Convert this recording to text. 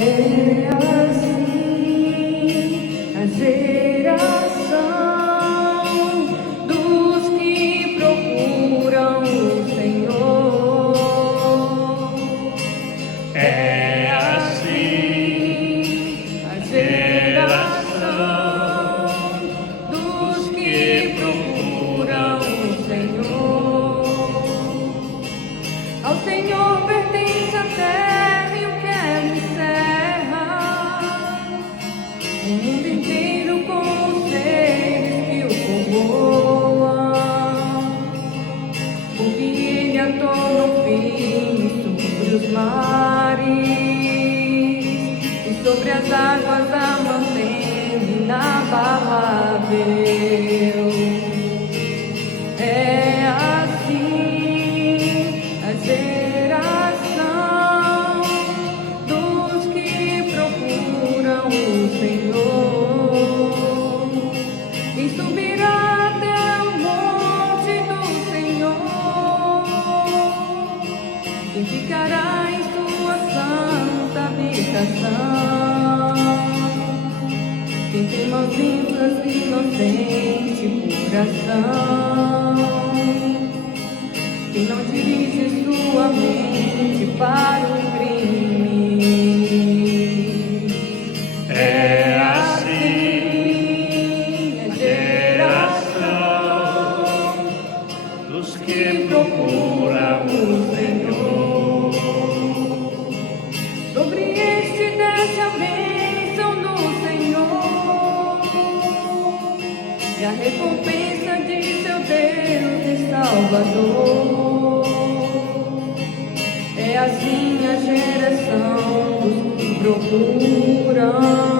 É assim a geração dos que procuram o Senhor. É assim A geração dos que procuram o Senhor. Ao Senhor pertence a terra e o que ela encerra, o mundo inteiro com os seres que o povoam, porque Ele atorna o fim sobre os mares e sobre as águas a mantém inabalável. É assim a geração dos que procuram o Senhor. Quem subirá até o monte do Senhor? Quem ficará em sua santa habitação? Quem tem mãos limpas e inocente coração, quem não dirige sua mente para o crime. É assim a geração dos que procuram o Senhor. Sobre este desce a bênção do Senhor e a recompensa de seu Deus e Salvador. É assim a geração dos que procuram